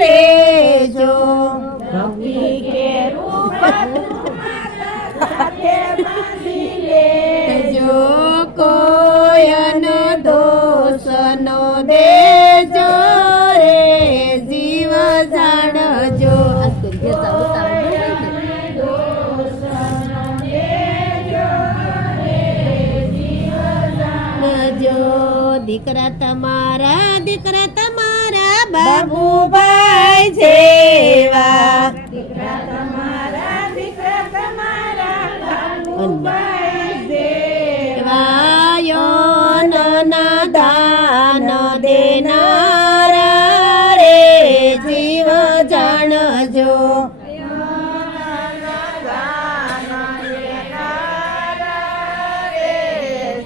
લેજો. ભક્તિ કે લેજો જો કોયન દોષ નો દેજો રે જીવ જાણજો. જો દીકરા તમારા દીકરા બાબુભાઈ જેવા. દીકરા તમારા દીકરા તમારા બાબુભાઈ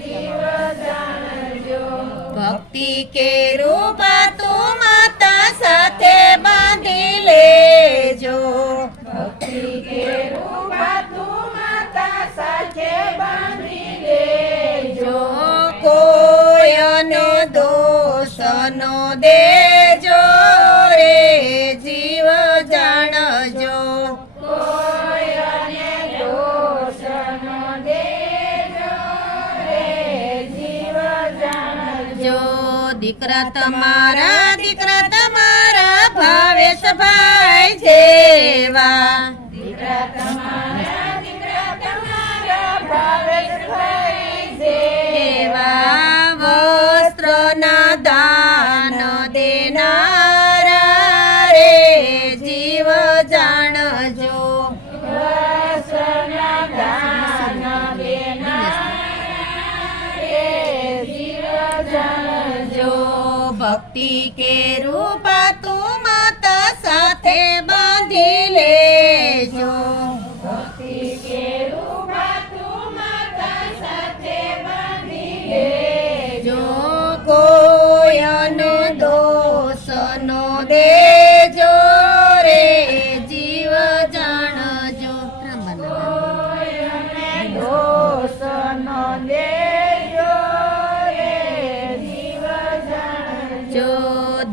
જીવ ભક્તિ કે રૂપા દોષ નો દેજો રે જીવ જાણજો. દીકરા તમારા દીકરા તમારા ભાવેશ ભાઈ જેવા. ભક્તિ કે રૂપ તું માતા સાથે બાંધી લેજો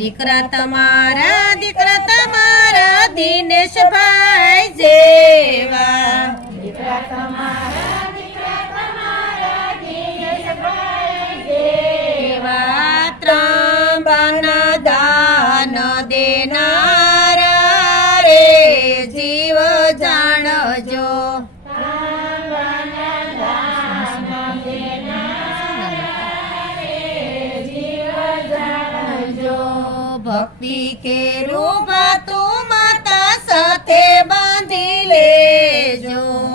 દીકરા તમારા દીકરા તમારા દિનેશભાઈ જેવા. દીકરા તમારા ભક્તિ કે રૂપા તું માતા સાથે બાંધી લેજો.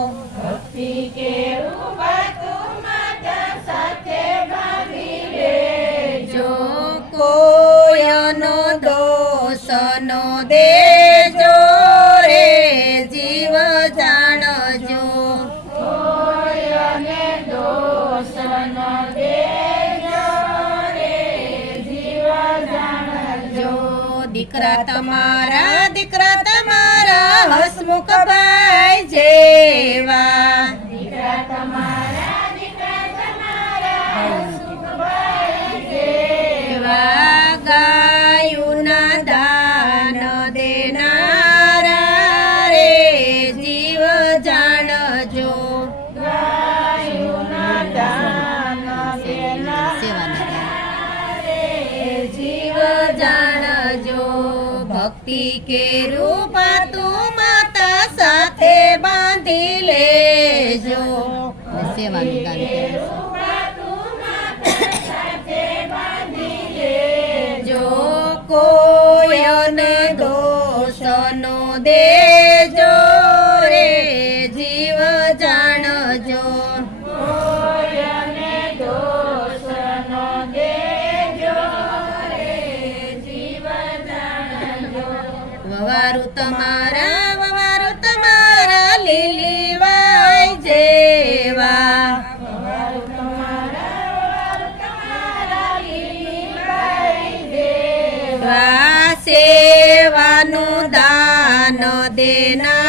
દીકરા તમારા દીકરા તમારા હસમુખભાઈ જેવા. દીકરા તમારા ભક્તિ કે રૂપા તું માતા સાથે બાંધી લેજો. સેવાનું ગાન રૂપા તું દોષનો દે જો કોયને વવારું તમારા વવારું તમારા લીલી વાય જેવા. સેવાનું દાન દેનારા